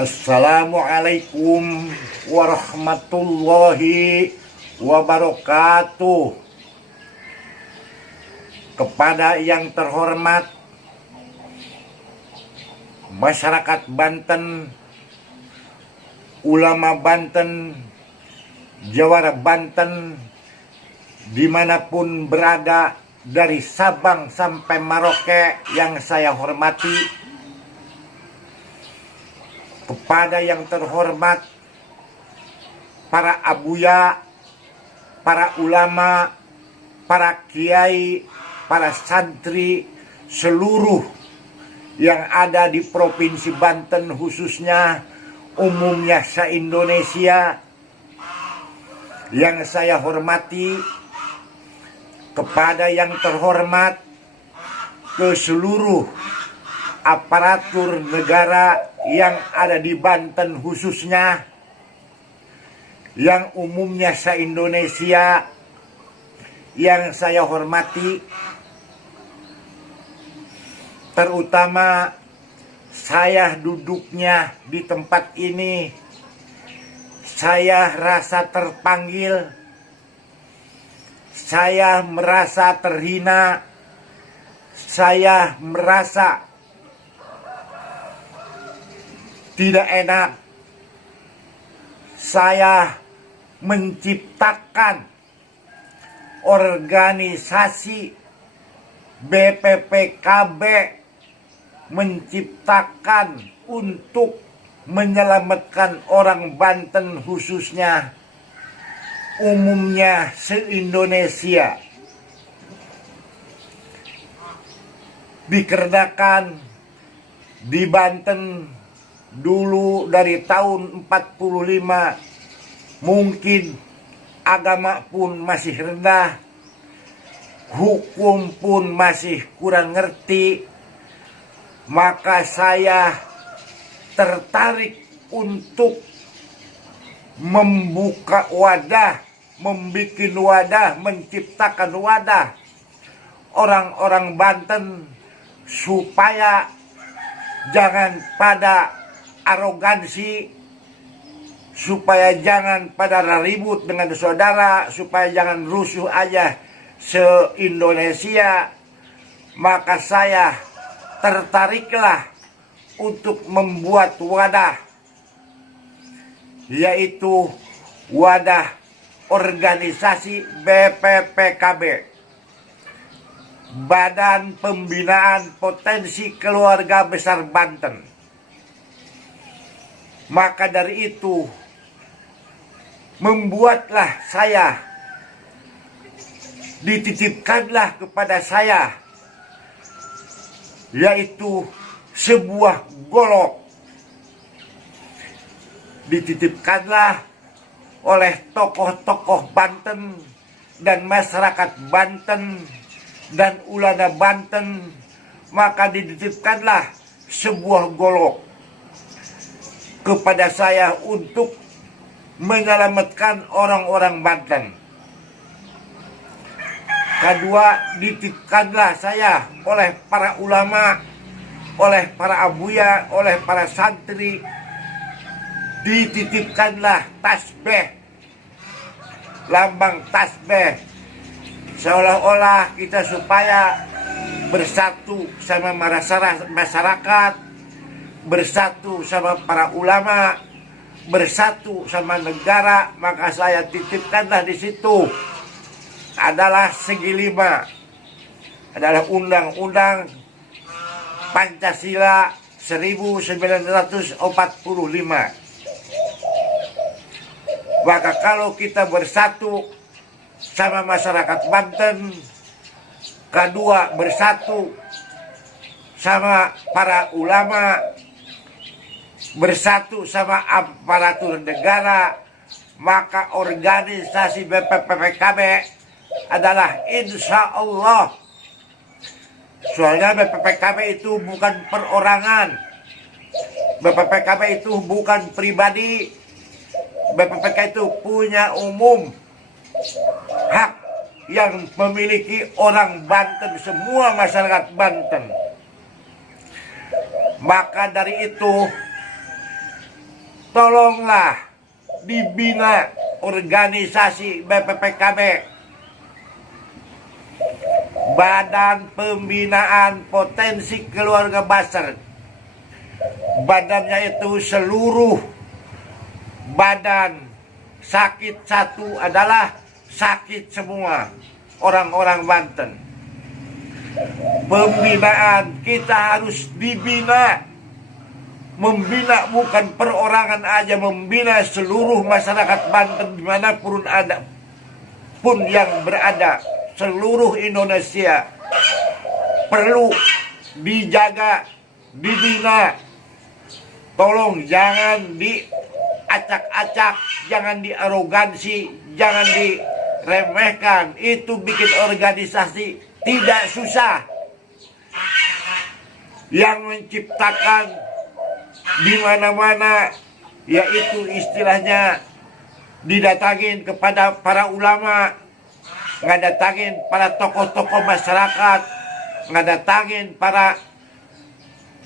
Assalamualaikum warahmatullahi wabarakatuh. Kepada yang terhormat masyarakat Banten, ulama Banten, jawara Banten, dimanapun berada dari Sabang sampai Merauke yang saya hormati. Kepada yang terhormat para abuya, para ulama, para kiai, para santri, seluruh yang ada di Provinsi Banten, khususnya umumnya se-Indonesia, yang saya hormati. Kepada yang terhormat ke seluruh aparatur negara yang ada di Banten, khususnya yang umumnya se-Indonesia, yang saya hormati. Terutama saya duduknya di tempat ini, saya rasa terpanggil, saya merasa terhina, saya merasa tidak enak. Saya menciptakan organisasi BPPKB, menciptakan untuk menyelamatkan orang Banten, khususnya umumnya se-Indonesia. Dikarenakan di Banten dulu dari tahun 45 mungkin agama pun masih rendah, hukum pun masih kurang ngerti, maka saya tertarik untuk membuka wadah, membuat wadah, menciptakan wadah orang-orang Banten supaya jangan pada arogansi, supaya jangan pada ribut dengan saudara, supaya jangan rusuh aja se-Indonesia. Maka saya tertariklah untuk membuat wadah, yaitu wadah organisasi BPPKB, Badan Pembinaan Potensi Keluarga Besar Banten. Maka dari itu membuatlah saya, dititipkanlah kepada saya, yaitu sebuah golok. Dititipkanlah oleh tokoh-tokoh Banten dan masyarakat Banten dan ulama Banten. Maka dititipkanlah sebuah golok kepada saya untuk menyelamatkan orang-orang Banten. Kedua, dititipkanlah saya oleh para ulama, oleh para abuya, oleh para santri. Dititipkanlah tasbih, lambang tasbih, seolah-olah kita supaya bersatu sama masyarakat, bersatu sama para ulama, bersatu sama negara. Maka saya titipkanlah di situ adalah segi lima, adalah Undang-Undang Pancasila 1945. Maka kalau kita bersatu sama masyarakat Banten, kedua bersatu sama para ulama, bersatu sama aparatur negara, maka organisasi BPPKB adalah insya Allah. Soalnya BPPKB itu bukan perorangan, BPPKB itu bukan pribadi, BPPKB itu punya umum, hak yang memiliki orang Banten, semua masyarakat Banten. Maka dari itu tolonglah dibina organisasi BPPKB, Badan Pembinaan Potensi Keluarga Basar. Badannya itu seluruh badan, sakit satu adalah sakit semua orang-orang Banten. Pembinaan kita harus dibina. Membina bukan perorangan aja, membina seluruh masyarakat Banten dimanapun ada pun yang berada, seluruh Indonesia perlu dijaga, dibina. Tolong jangan diacak-acak, jangan diarogansi, jangan diremehkan. Itu bikin organisasi tidak susah. Yang menciptakan di mana-mana, yaitu istilahnya didatangin kepada para ulama, ngadatangin para tokoh-tokoh masyarakat, ngadatangin para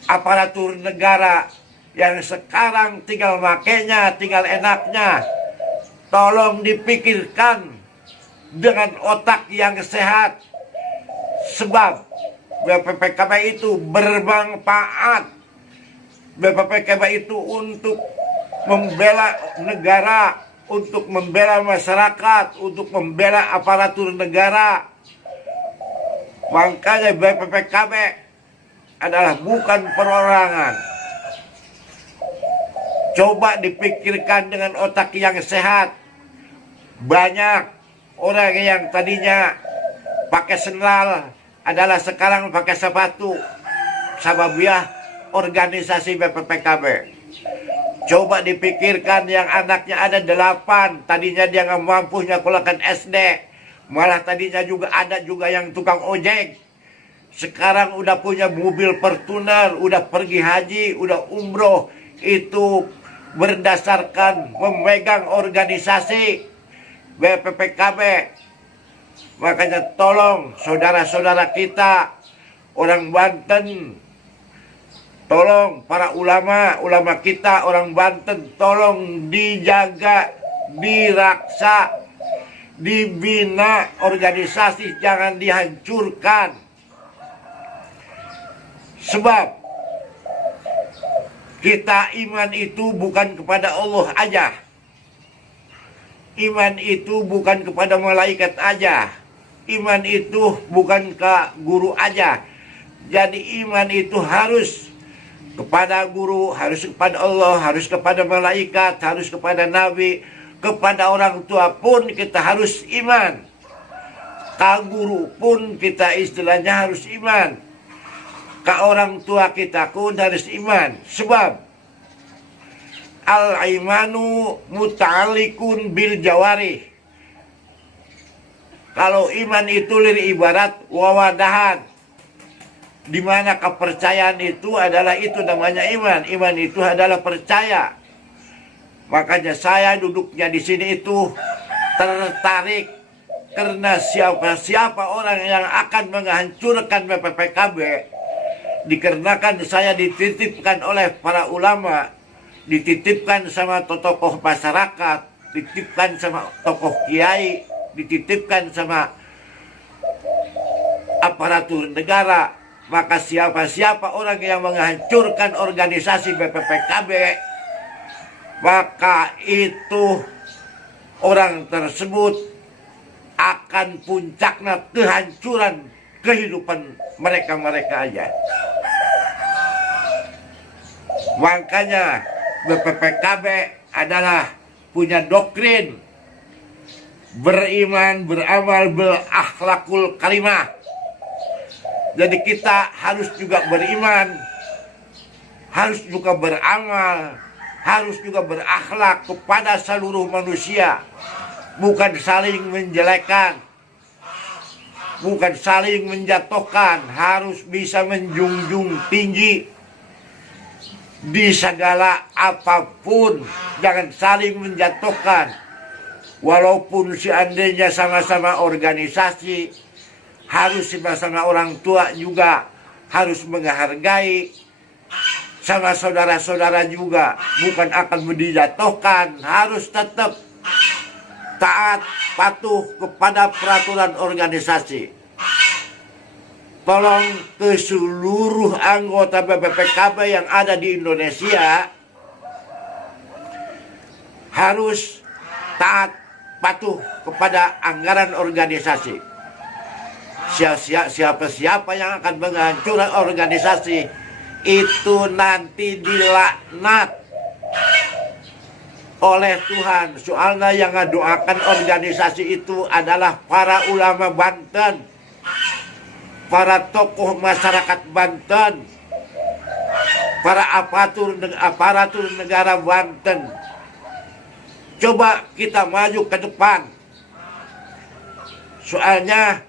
aparatur negara yang sekarang tinggal makainya, tinggal enaknya. Tolong dipikirkan dengan otak yang sehat, sebab BPPKB itu bermanfaat. BPPKB itu untuk membela negara, untuk membela masyarakat, untuk membela aparatur negara. Makanya BPPKB adalah bukan perorangan. Coba dipikirkan dengan otak yang sehat. Banyak orang yang tadinya pakai sendal adalah sekarang pakai sepatu. Sababiah organisasi BPPKB. Coba dipikirkan yang anaknya ada 8, tadinya dia nggak mampu nyekolahkan SD, malah tadinya juga ada juga yang tukang ojek, sekarang udah punya mobil Fortuner, udah pergi haji, udah umroh. Itu berdasarkan memegang organisasi BPPKB. Makanya tolong saudara-saudara kita orang Banten, tolong para ulama kita orang Banten, tolong dijaga, diraksa, dibina organisasi, jangan dihancurkan. Sebab kita iman itu bukan kepada Allah aja. Iman itu bukan kepada malaikat aja. Iman itu bukan ke guru aja. Jadi iman itu harus kepada guru, harus kepada Allah, harus kepada malaikat, harus kepada nabi, kepada orang tua pun kita harus iman. Ka guru pun kita istilahnya harus iman. Ka orang tua kita pun harus iman. Sebab al-imanu muta'alikun bil jawari. Kalau iman itu ibarat wawadahan, di mana kepercayaan itu adalah itu namanya iman. Iman itu adalah percaya. Makanya saya duduknya di sini itu tertarik karena siapa orang yang akan menghancurkan BPPKB, dikarenakan saya dititipkan oleh para ulama, dititipkan sama tokoh masyarakat, dititipkan sama tokoh kiai, dititipkan sama aparatur negara. Maka siapa-siapa orang yang menghancurkan organisasi BPPKB, maka itu orang tersebut akan puncaknya kehancuran kehidupan mereka aja. Makanya BPPKB adalah punya doktrin beriman, beramal, berakhlakul karimah. Jadi kita harus juga beriman, harus juga beramal, harus juga berakhlak kepada seluruh manusia. Bukan saling menjelekkan, bukan saling menjatuhkan, harus bisa menjunjung tinggi di segala apapun. Jangan saling menjatuhkan. Walaupun seandainya sama-sama organisasi, harus sama-sama orang tua juga harus menghargai sama saudara-saudara juga bukan akan dijatuhkan, harus tetap taat, patuh kepada peraturan organisasi. Tolong ke seluruh anggota BPPKB yang ada di Indonesia harus taat, patuh kepada anggaran organisasi. Siapa-siapa yang akan menghancurkan organisasi itu nanti dilaknat oleh Tuhan. Soalnya yang mendoakan organisasi itu adalah para ulama Banten, para tokoh masyarakat Banten, para aparatur negara Banten. Coba kita maju ke depan. Soalnya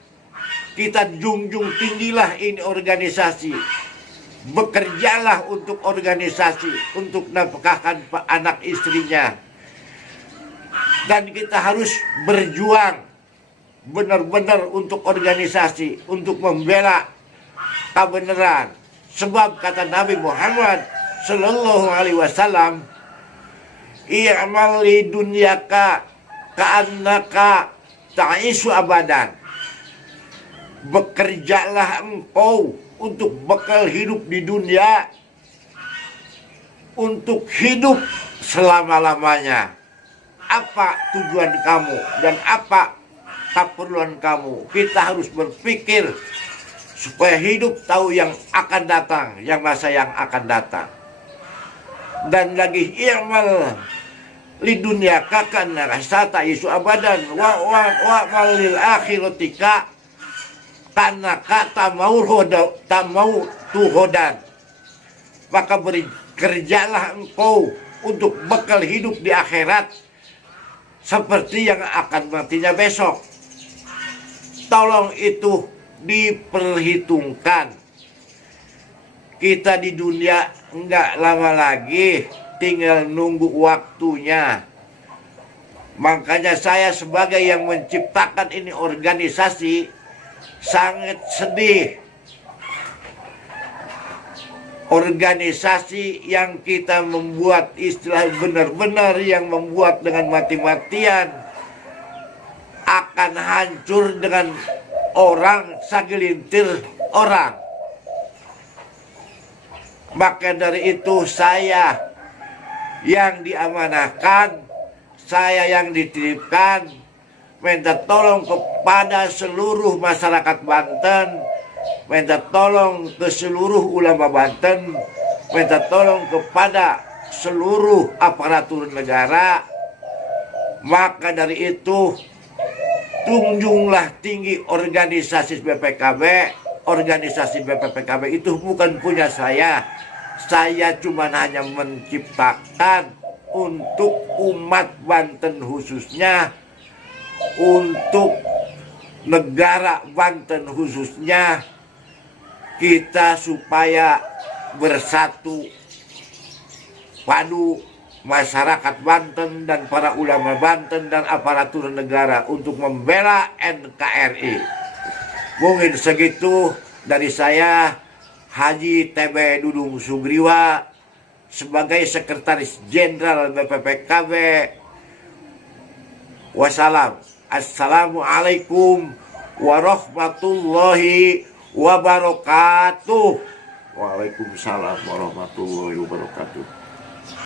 kita junjung tinggilah ini organisasi. Bekerjalah untuk organisasi, untuk nafkahkan anak istrinya. Dan kita harus berjuang benar-benar untuk organisasi, untuk membela kebenaran. Sebab kata Nabi Muhammad Sallallahu Alaihi Wasallam, "I'mal li dunyaka ka'annaka ta'isu abadan." Bekerjalah engkau untuk bekal hidup di dunia, untuk hidup selama-lamanya. Apa tujuan kamu dan apa keperluan kamu? Kita harus berpikir supaya hidup tahu yang akan datang, yang masa yang akan datang. Dan lagi i'mal li dunya kakana rasata isu abadan wa malil akhiratika karena kata mau tuhodan. Maka bekerjalah engkau untuk bekal hidup di akhirat seperti yang akan matinya besok. Tolong itu diperhitungkan. Kita di dunia enggak lama lagi, tinggal nunggu waktunya. Makanya saya sebagai yang menciptakan ini organisasi sangat sedih. Organisasi yang kita membuat istilah benar-benar yang membuat dengan mati-matian akan hancur dengan orang segelintir orang. Maka dari itu saya yang diamanahkan, saya yang dititipkan, minta tolong kepada seluruh masyarakat Banten, minta tolong ke seluruh ulama Banten, minta tolong kepada seluruh aparatur negara. Maka dari itu tunjunglah tinggi organisasi BPKB. Organisasi BPPKB itu bukan punya saya. Saya cuma hanya menciptakan untuk umat Banten khususnya, untuk negara Banten khususnya, kita supaya bersatu padu masyarakat Banten dan para ulama Banten dan aparatur negara untuk membela NKRI. Mungkin segitu dari saya, Haji TB Dudung Sugriwa, sebagai Sekretaris Jenderal BPPKB. Wassalam. Assalamualaikum warahmatullahi wabarakatuh. Waalaikumsalam warahmatullahi wabarakatuh.